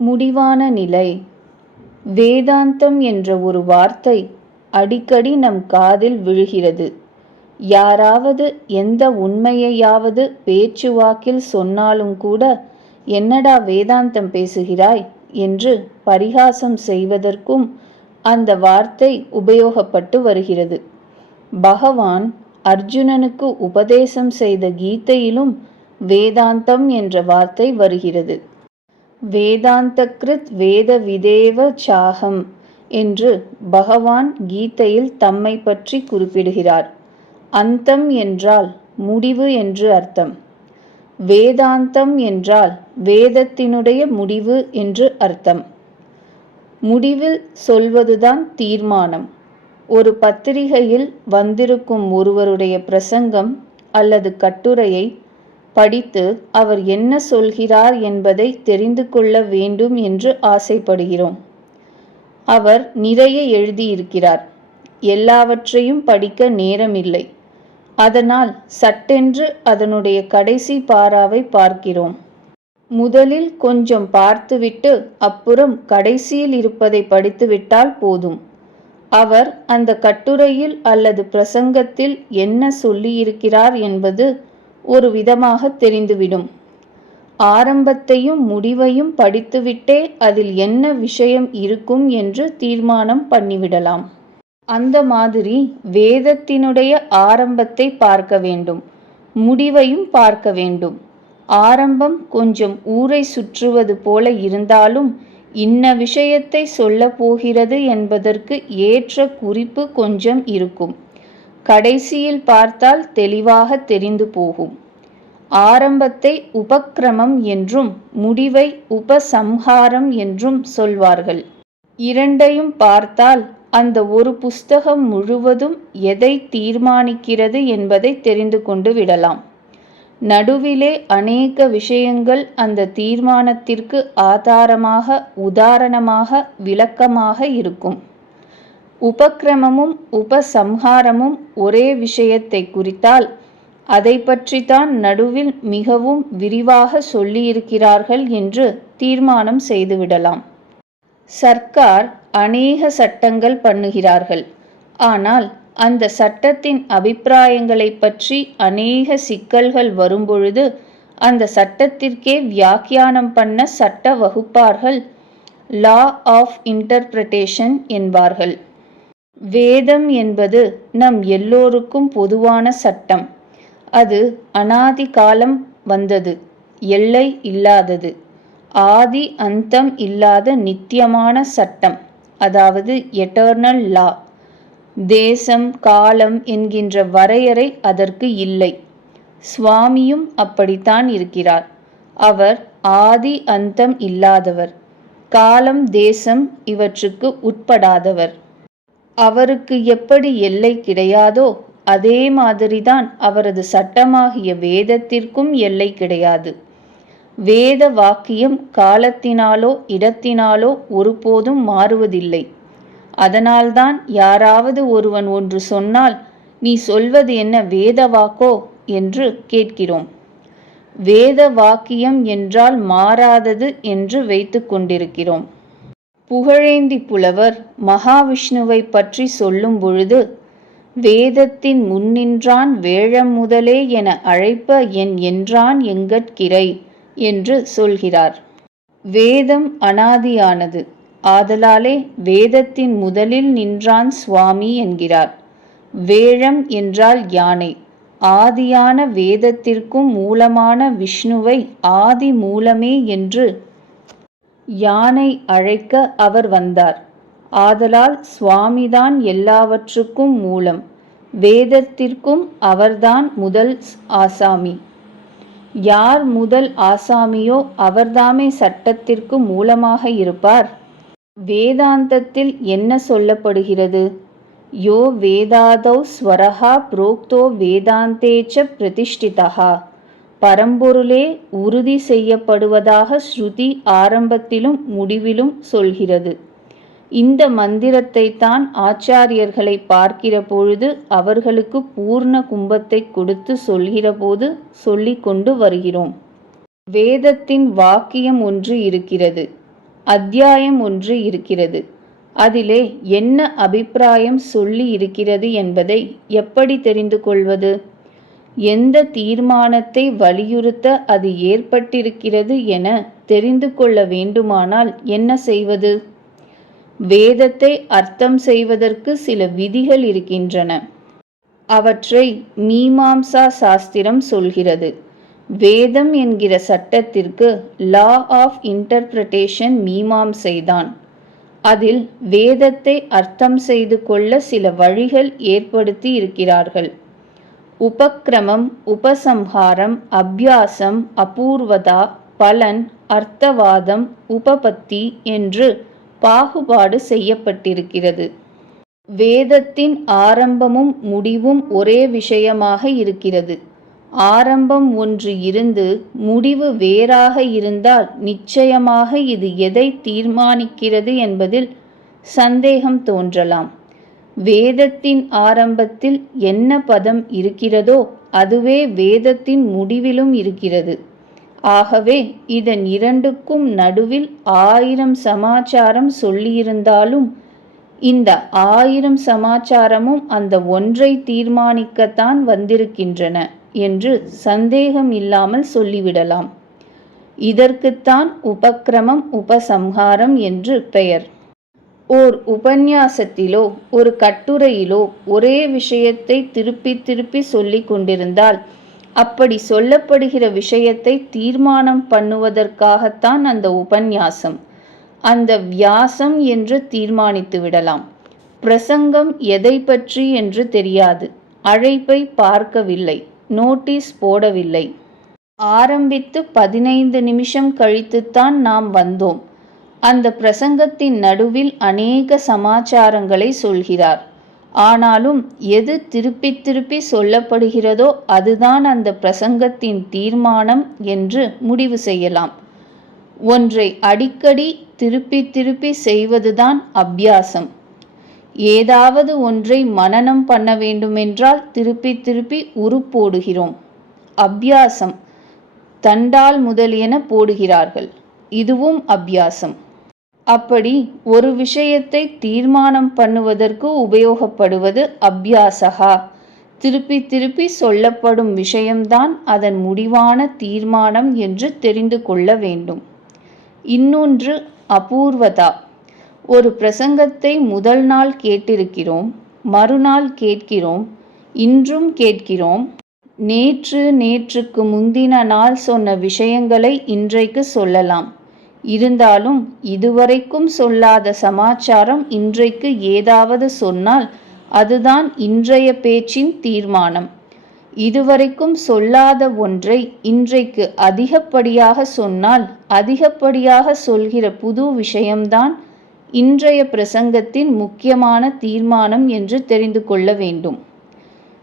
முடிவான நிலை. வேதாந்தம் என்ற ஒரு வார்த்தை அடிக்கடி நம் காதில் விழுகிறது. யாராவது எந்த உண்மையையாவது பேச்சுவாக்கில் சொன்னாலும் கூட என்னடா வேதாந்தம் பேசுகிறாய்? என்று பரிகாசம் செய்வதற்கும் அந்த வார்த்தை உபயோகப்பட்டு வருகிறது. பகவான் அர்ஜுனனுக்கு உபதேசம் செய்த கீதையிலும் வேதாந்தம் என்ற வார்த்தை வருகிறது. வேதாந்தகிருத் வேத விதேவ சாகம் என்று பகவான் கீதையில் தம்மை பற்றி குறிப்பிடுகிறார். அந்தம் என்றால் முடிவு என்று அர்த்தம். வேதாந்தம் என்றால் வேதத்தினுடைய முடிவு என்று அர்த்தம். முடிவில் சொல்வதுதான் தீர்மானம். ஒரு பத்திரிகையில் வந்திருக்கும் ஒருவருடைய பிரசங்கம் அல்லது கட்டுரையை படித்து அவர் என்ன சொல்கிறார் என்பதை தெரிந்து கொள்ள வேண்டும் என்று ஆசைப்படுகிறோம். அவர் நிறைய எழுதியிருக்கிறார். எல்லாவற்றையும் படிக்க நேரமில்லை. அதனால் சட்டென்று அதனுடைய கடைசி பாராவை பார்க்கிறோம். முதலில் கொஞ்சம் பார்த்துவிட்டு அப்புறம் கடைசியில் இருப்பதை படித்துவிட்டால் போதும். அவர் அந்த கட்டுரையில் அல்லது பிரசங்கத்தில் என்ன சொல்லியிருக்கிறார் என்பது ஒரு விதமாக தெரிந்துவிடும். ஆரம்பத்தையும் முடிவையும் படித்துவிட்டே அதில் என்ன விஷயம் இருக்கும் என்று தீர்மானம் பண்ணிவிடலாம். அந்த மாதிரி வேதத்தினுடைய ஆரம்பத்தை பார்க்க வேண்டும். முடிவையும் பார்க்க வேண்டும். ஆரம்பம் கொஞ்சம் ஊரை சுற்றுவது போல இருந்தாலும் இன்ன விஷயத்தை சொல்ல போகிறது என்பதற்கு ஏற்ற குறிப்பு கொஞ்சம் இருக்கும். கடைசியில் பார்த்தால் தெளிவாக தெரிந்து போகும். ஆரம்பத்தை உபக்கிரமம் என்றும் முடிவை உபசம்ஹாரம் என்றும் சொல்வார்கள். இரண்டையும் பார்த்தால் அந்த ஒரு புஸ்தகம் முழுவதும் எதை தீர்மானிக்கிறது என்பதை தெரிந்து கொண்டு விடலாம். நடுவிலே அநேக விஷயங்கள் அந்த தீர்மானத்திற்கு ஆதாரமாக உதாரணமாக விளக்கமாக இருக்கும். உபக்கிரமமும் உபசம்ஹாரமும் ஒரே விஷயத்தை குறித்தால் அதை பற்றித்தான் நடுவில் மிகவும் விரிவாக சொல்லியிருக்கிறார்கள் என்று தீர்மானம் செய்துவிடலாம். சர்க்கார் அநேக சட்டங்கள் பண்ணுகிறார்கள். ஆனால் அந்த சட்டத்தின் அபிப்பிராயங்களை பற்றி அநேக சிக்கல்கள் வரும்பொழுது அந்த சட்டத்திற்கே வியாக்கியானம் பண்ண சட்ட வகுப்பார்கள் லா ஆஃப் இன்டர்பிரட்டேஷன் என்பார்கள். வேதம் என்பது நம் எல்லோருக்கும் பொதுவான சட்டம். அது அனாதி காலம் வந்தது எல்லை இல்லாதது. ஆதி அந்தம் இல்லாத நித்தியமான சட்டம் அதாவது எட்டர்னல் லா தேசம் காலம் என்கின்ற வரையறை அதற்கு இல்லை. சுவாமியும் அப்படித்தான் இருக்கிறார். அவர் ஆதி அந்தம் இல்லாதவர். காலம் தேசம் இவற்றுக்கு உட்படாதவர். அவருக்கு எப்படி எல்லை கிடையாதோ அதே மாதிரிதான் அவரது சட்டமாகிய வேதத்திற்கும் எல்லை கிடையாது. வேத வாக்கியம் காலத்தினாலோ இடத்தினாலோ ஒருபோதும் மாறுவதில்லை. அதனால்தான் யாராவது ஒருவன் ஒன்று சொன்னால் நீ சொல்வது என்ன வேத வாக்கோ? என்று கேட்கிறோம். வேத வாக்கியம் என்றால் மாறாதது என்று வைத்து கொண்டிருக்கிறோம். புகழேந்தி புலவர் மகாவிஷ்ணுவை பற்றி சொல்லும் பொழுது வேதத்தின் முன்னின்றான் வேழம் முதலே என அழைப்ப என் என்றான் எங்கட்கிரை என்று சொல்கிறார். வேதம் அனாதியானது. ஆதலாலே வேதத்தின் முதலில் நின்றான் சுவாமி என்கிறார். வேழம் என்றால் யானை. ஆதியான வேதத்திற்கும் மூலமான விஷ்ணுவை ஆதி மூலமே என்று யானை அழைக்க அவர் வந்தார். ஆதலால் சுவாமிதான் எல்லாவற்றுக்கும் மூலம் வேதத்திற்கும் அவர்தான் முதல் ஆசாமி. யார் முதல் ஆசாமியோ அவர்தாமே சட்டத்திற்கு மூலமாக இருப்பார். வேதாந்தத்தில் என்ன சொல்லப்படுகிறது? யோ வேதாதௌ ஸ்வரஹா புரோக்தோ வேதாந்தேச்ச பிரதிஷ்டிதா பரம்பொருளே உறுதி செய்யப்படுவதாக ஸ்ருதி ஆரம்பத்திலும் முடிவிலும் சொல்கிறது. இந்த மந்திரத்தை தான் ஆச்சாரியர்களை பார்க்கிற பொழுது அவர்களுக்கு பூர்ண கும்பத்தை கொடுத்து சொல்கிறபோது சொல்லி கொண்டு வருகிறோம். வேதத்தின் வாக்கியம் ஒன்று இருக்கிறது. அத்தியாயம் ஒன்று இருக்கிறது. அதிலே என்ன அபிப்பிராயம் சொல்லி இருக்கிறது என்பதை எப்படி தெரிந்து கொள்வது? எந்த தீர்மானத்தை வலியுறுத்த அது ஏற்பட்டிருக்கிறது என தெரிந்து கொள்ள வேண்டுமானால் என்ன செய்வது? வேதத்தை அர்த்தம் செய்வதற்கு சில விதிகள் இருக்கின்றன. அவற்றை மீமாம்சா சாஸ்திரம் சொல்கிறது. வேதம் என்கிற சட்டத்திற்கு லா ஆஃப் இன்டர்பிரட்டேஷன் மீமாம்சைதான். அதில் வேதத்தை அர்த்தம் செய்து கொள்ள சில வழிகள் ஏற்படுத்தி இருக்கிறார்கள். உபக்கிரமம் உபசம்ஹாரம் அபியாசம் அபூர்வதா பலன் அர்த்தவாதம் உபபத்தி என்று பாகுபாடு செய்யப்பட்டிருக்கிறது. வேதத்தின் ஆரம்பமும் முடிவும் ஒரே விஷயமாக இருக்கிறது. ஆரம்பம் ஒன்று இருந்து முடிவு வேறாக இருந்தால் நிச்சயமாக இது எதை தீர்மானிக்கிறது என்பதில் சந்தேகம் தோன்றலாம். வேதத்தின் ஆரம்பத்தில் என்ன பதம் இருக்கிறதோ அதுவே வேதத்தின் முடிவிலும் இருக்கிறது. ஆகவே இதன் இரண்டுக்கும் நடுவில் ஆயிரம் சமாச்சாரம் சொல்லியிருந்தாலும் இந்த ஆயிரம் சமாச்சாரமும் அந்த ஒன்றை தீர்மானிக்கத்தான் வந்திருக்கின்றன என்று சந்தேகம் இல்லாமல் சொல்லிவிடலாம். இதற்குத்தான் உபக்கிரமம் உபசம்ஹாரம் என்று பெயர். ஓர் உபன்யாசத்திலோ ஒரு கட்டுரையிலோ ஒரே விஷயத்தை திருப்பி திருப்பி சொல்லிக் கொண்டிருந்தால் அப்படி சொல்லப்படுகிற விஷயத்தை தீர்மானம் பண்ணுவதற்காகத்தான் அந்த உபன்யாசம். அந்த வியாசம் என்று தீர்மானித்து விடலாம். பிரசங்கம் எதை பற்றி என்று தெரியாது. அழைப்பை பார்க்கவில்லை. நோட்டீஸ் போடவில்லை. ஆரம்பித்து பதினைந்து நிமிஷம் கழித்துத்தான் நாம் வந்தோம். அந்த பிரசங்கத்தின் நடுவில் அநேக சமாச்சாரங்களை சொல்கிறார். ஆனாலும் எது திருப்பி திருப்பி சொல்லப்படுகிறதோ அதுதான் அந்த பிரசங்கத்தின் தீர்மானம் என்று முடிவு செய்யலாம். ஒன்றை அடிக்கடி திருப்பி திருப்பி செய்வதுதான் அபியாசம். ஏதாவது ஒன்றை மனனம் பண்ண வேண்டுமென்றால் திருப்பி திருப்பி உருப்போடுகிறோம் அபியாசம் தண்டால் முதலியன போடுகிறார்கள். இதுவும் அபியாசம். அப்படி ஒரு விஷயத்தை தீர்மானம் பண்ணுவதற்கு உபயோகப்படுவது அபியாசகா. திருப்பி திருப்பி சொல்லப்படும் விஷயம்தான் அதன் முடிவான தீர்மானம் என்று தெரிந்து கொள்ள வேண்டும். இன்னொன்று அபூர்வதா. ஒரு பிரசங்கத்தை முதல் நாள் கேட்டிருக்கிறோம் மறுநாள் கேட்கிறோம் இன்றும் கேட்கிறோம். நேற்று நேற்றுக்கு முந்தின நாள் சொன்ன விஷயங்களை இன்றைக்கு சொல்லலாம். இருந்தாலும் இதுவரைக்கும் சொல்லாத சமாச்சாரம் இன்றைக்கு ஏதாவது சொன்னால் அதுதான் இன்றைய பேச்சின் தீர்மானம். இதுவரைக்கும் சொல்லாத ஒன்றை இன்றைக்கு அதிகப்படியாக சொன்னால் அதிகப்படியாக சொல்கிற புது விஷயம்தான் இன்றைய பிரசங்கத்தின் முக்கியமான தீர்மானம் என்று தெரிந்து கொள்ள வேண்டும்.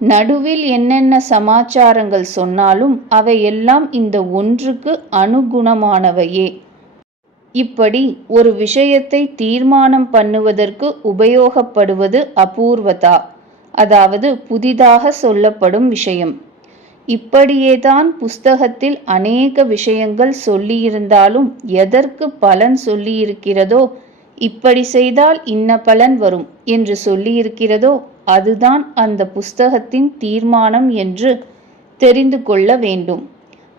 நடுவில் என்னென்ன சமாச்சாரங்கள் சொன்னாலும் அவையெல்லாம் இந்த ஒன்றுக்கு அனுகுணமானவையே. இப்படி ஒரு விஷயத்தை தீர்மானம் பண்ணுவதற்கு உபயோகப்படுவது அபூர்வதா? அதாவது புதிதாக சொல்லப்படும் விஷயம். இப்படியேதான் புஸ்தகத்தில் அநேக விஷயங்கள் சொல்லியிருந்தாலும் எதற்கு பலன் சொல்லியிருக்கிறதோ இப்படி செய்தால் இன்ன பலன் வரும் என்று சொல்லியிருக்கிறதோ அதுதான் அந்த புஸ்தகத்தின் தீர்மானம் என்று தெரிந்து கொள்ள வேண்டும்.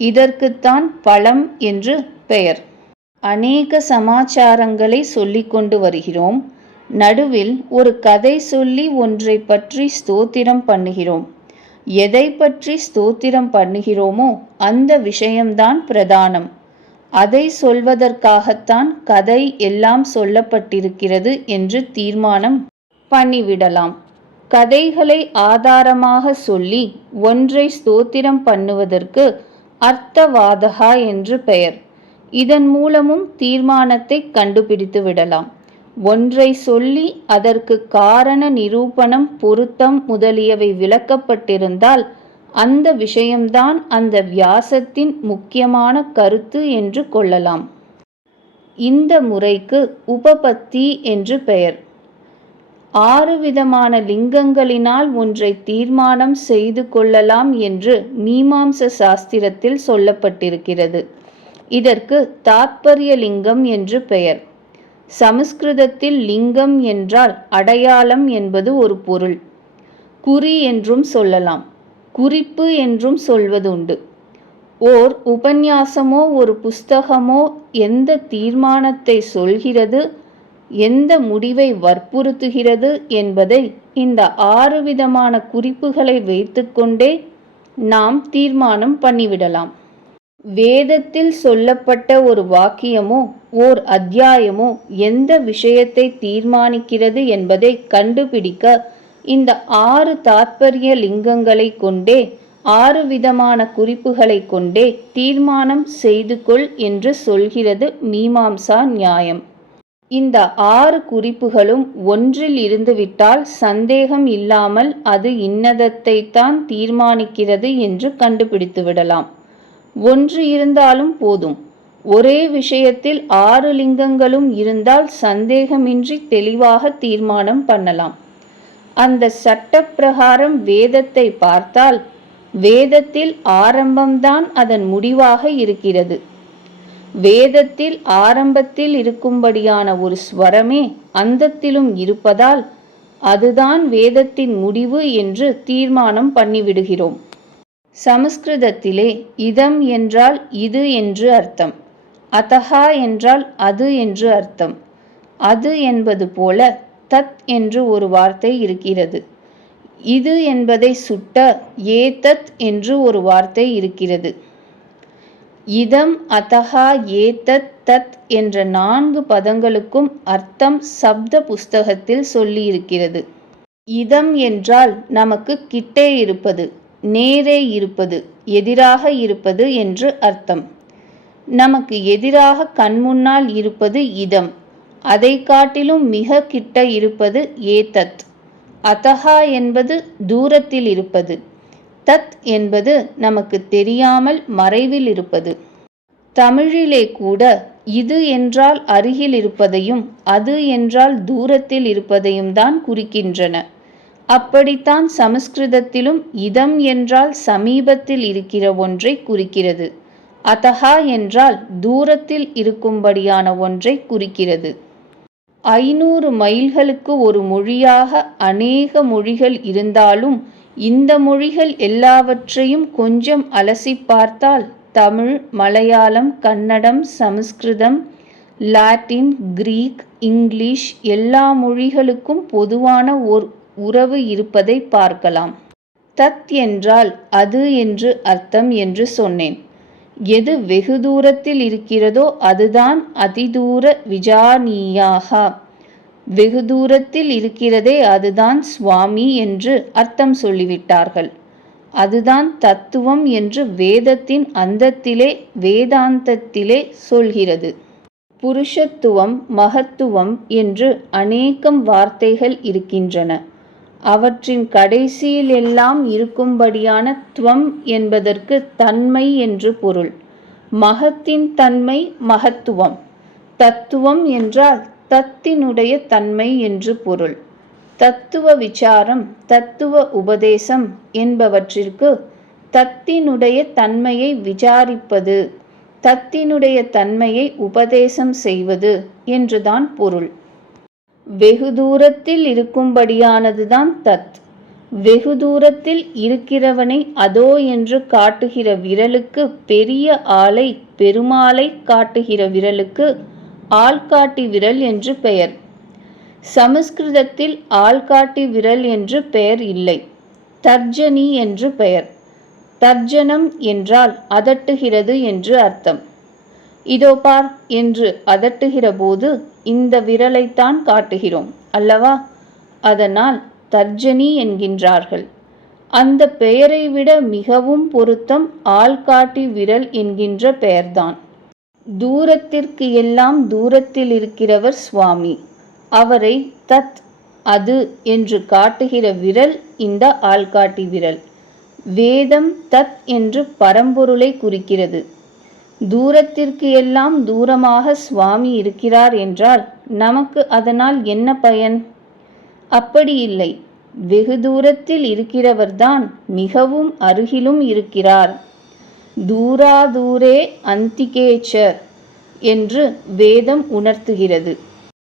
இதற்குத்தான் பழம் என்று பெயர். அநேக சமாச்சாரங்களை சொல்லிக்கொண்டு வருகிறோம். நடுவில் ஒரு கதை சொல்லி ஒன்றை பற்றி ஸ்தோத்திரம் பண்ணுகிறோம். எதை பற்றி ஸ்தோத்திரம் பண்ணுகிறோமோ அந்த விஷயம்தான் பிரதானம். அதை சொல்வதற்காகத்தான் கதை எல்லாம் சொல்லப்பட்டிருக்கிறது என்று தீர்மானம் பண்ணிவிடலாம். கதைகளை ஆதாரமாக சொல்லி ஒன்றை ஸ்தோத்திரம் பண்ணுவதற்கு அர்த்தவாதகா என்று பெயர். இதன் மூலமும் தீர்மானத்தை கண்டுபிடித்து விடலாம். ஒன்றை சொல்லி அதற்கு காரண நிரூபணம் பொருத்தம் முதலியவை விளக்கப்பட்டிருந்தால் அந்த விஷயம்தான் அந்த வியாசத்தின் முக்கியமான கருத்து என்று கொள்ளலாம். இந்த முறைக்கு உபபத்தி என்று பெயர். ஆறு விதமான லிங்கங்களினால் ஒன்றை தீர்மானம் செய்து கொள்ளலாம் என்று மீமாம்ச சாஸ்திரத்தில் சொல்லப்பட்டிருக்கிறது. இதற்கு தாத்பரியலிங்கம் என்று பெயர். சமஸ்கிருதத்தில் லிங்கம் என்றால் அடையாளம் என்பது ஒரு பொருள். குறி என்றும் சொல்லலாம். குறிப்பு என்றும் சொல்வதுண்டு. ஓர் உபன்யாசமோ ஒரு புஸ்தகமோ எந்த தீர்மானத்தை சொல்கிறது எந்த முடிவை வற்புறுத்துகிறது என்பதை இந்த ஆறு விதமான குறிப்புகளை வைத்துக்கொண்டே நாம் தீர்மானம் பண்ணிவிடலாம். வேதத்தில் சொல்லப்பட்ட ஒரு வாக்கியமோ ஓர் அத்தியாயமோ எந்த விஷயத்தை தீர்மானிக்கிறது என்பதை கண்டுபிடிக்க இந்த ஆறு தாற்பரிய லிங்கங்களை கொண்டே ஆறு விதமான குறிப்புகளை கொண்டே தீர்மானம் செய்து கொள் என்று சொல்கிறது மீமாம்சா நியாயம். இந்த ஆறு குறிப்புகளும் ஒன்றில் இருந்துவிட்டால் சந்தேகம் இல்லாமல் அது இன்னதத்தை தான் தீர்மானிக்கிறது என்று கண்டுபிடித்து விடலாம் ஒன்று இருந்தாலும் போதும். ஒரே விஷயத்தில் ஆறு லிங்கங்களும் இருந்தால் சந்தேகமின்றி தெளிவாக தீர்மானம் பண்ணலாம். அந்த சட்டப்பிரகாரம் வேதத்தை பார்த்தால் வேதத்தில் ஆரம்பம்தான் அதன் முடிவாக இருக்கிறது. வேதத்தில் ஆரம்பத்தில் இருக்கும்படியான ஒரு ஸ்வரமே அந்தத்திலும் இருப்பதால் அதுதான் வேதத்தின் முடிவு என்று தீர்மானம் பண்ணிவிடுகிறோம். சமஸ்கிருதத்திலே இதம் என்றால் இது என்று அர்த்தம். அத்தஹா என்றால் அது என்று அர்த்தம். அது என்பது போல தத் என்று ஒரு வார்த்தை இருக்கிறது. இது என்பதை சுட்ட ஏதத் என்று ஒரு வார்த்தை இருக்கிறது. இதம் அத்தஹா ஏதத் தத் என்ற நான்கு பதங்களுக்கும் அர்த்தம் சப்த புஸ்தகத்தில் சொல்லியிருக்கிறது. இதம் என்றால் நமக்கு கிட்டே இருப்பது. நேரே இருப்பது எதிராக இருப்பது என்று அர்த்தம். நமக்கு எதிராக கண்முன்னால் இருப்பது இதம் அதை காட்டிலும் மிக கிட்ட இருப்பது ஏதத். அத்தகா என்பது தூரத்தில் இருப்பது தத் என்பது நமக்கு தெரியாமல் மறைவில் இருப்பது. தமிழிலே கூட இது என்றால் அருகில் இருப்பதையும் அது என்றால் தூரத்தில் இருப்பதையும் தான் குறிக்கின்றன. அப்படித்தான் சமஸ்கிருதத்திலும் இதம் என்றால் சமீபத்தில் இருக்கிற ஒன்றை குறிக்கிறது. அத்தகா என்றால் தூரத்தில் இருக்கும்படியான ஒன்றை குறிக்கிறது. ஐநூறு மைல்களுக்கு ஒரு மொழியாக அநேக மொழிகள் இருந்தாலும் இந்த மொழிகள் எல்லாவற்றையும் கொஞ்சம் அலசி பார்த்தால் Tamil Malayalam Kannada Sanskrit Latin Greek English எல்லா மொழிகளுக்கும் பொதுவான ஓர் உறவு இருப்பதை பார்க்கலாம். தத் என்றால் அது என்று அர்த்தம் என்று சொன்னேன். எது வெகு தூரத்தில் இருக்கிறதோ அதுதான் அதிதூர விஜானீயாக. வெகு தூரத்தில் இருக்கிறதே அதுதான் சுவாமி என்று அர்த்தம் சொல்லிவிட்டார்கள். அதுதான் தத்துவம் என்று வேதத்தின் அந்தத்திலே வேதாந்தத்திலே சொல்கிறது. புருஷத்துவம் மகத்துவம் என்று அநேகம் வார்த்தைகள் இருக்கின்றன. அவற்றின் கடைசியில் எல்லாம் இருக்கும்படியான துவம் என்பதற்கு தன்மை என்று பொருள். மகத்தின் தன்மை மகத்துவம். தத்துவம் என்றால் தத்தினுடைய தன்மை என்று பொருள். தத்துவ விசாரம் தத்துவ உபதேசம் என்பவற்றிற்கு தத்தினுடைய தன்மையை விசாரிப்பது தத்தினுடைய தன்மையை உபதேசம் செய்வது என்றுதான் பொருள். வெகு தூரத்தில் இருக்கும்படியானதுதான் தத். வெகு தூரத்தில் இருக்கிறவனை அதோ என்று காட்டுகிற விரலுக்கு பெரிய ஆளை பெருமாளை காட்டுகிற விரலுக்கு ஆள்காட்டி விரல் என்று பெயர். சமஸ்கிருதத்தில் ஆள்காட்டி விரல் என்று பெயர் இல்லை. தர்ஜனி என்று பெயர். தர்ஜனம் என்றால் அதட்டுகிறது என்று அர்த்தம். இதோ பார் என்று அதட்டுகிற போது இந்த விரலைத்தான் காட்டுகிறோம் அல்லவா? அதனால் தர்ஜனி என்கின்றார்கள். அந்த பெயரை விட மிகவும் பொருத்தம் ஆள்காட்டி விரல் என்கின்ற பெயர்தான். தூரத்திற்கு எல்லாம் தூரத்தில் இருக்கிறவர் சுவாமி. அவரை தத் அது என்று காட்டுகிற விரல் இந்த ஆள்காட்டி விரல். வேதம் தத் என்று பரம்பொருளை குறிக்கிறது. தூரத்திற்கு எல்லாம் தூரமாக சுவாமி இருக்கிறார் என்றால் நமக்கு அதனால் என்ன பயன்? அப்படி இல்லை. வெகு தூரத்தில் இருக்கிறவர்தான் மிகவும் அருகிலும் இருக்கிறார். தூராதூரே அந்திகேச்ச என்று வேதம் உணர்த்துகிறது.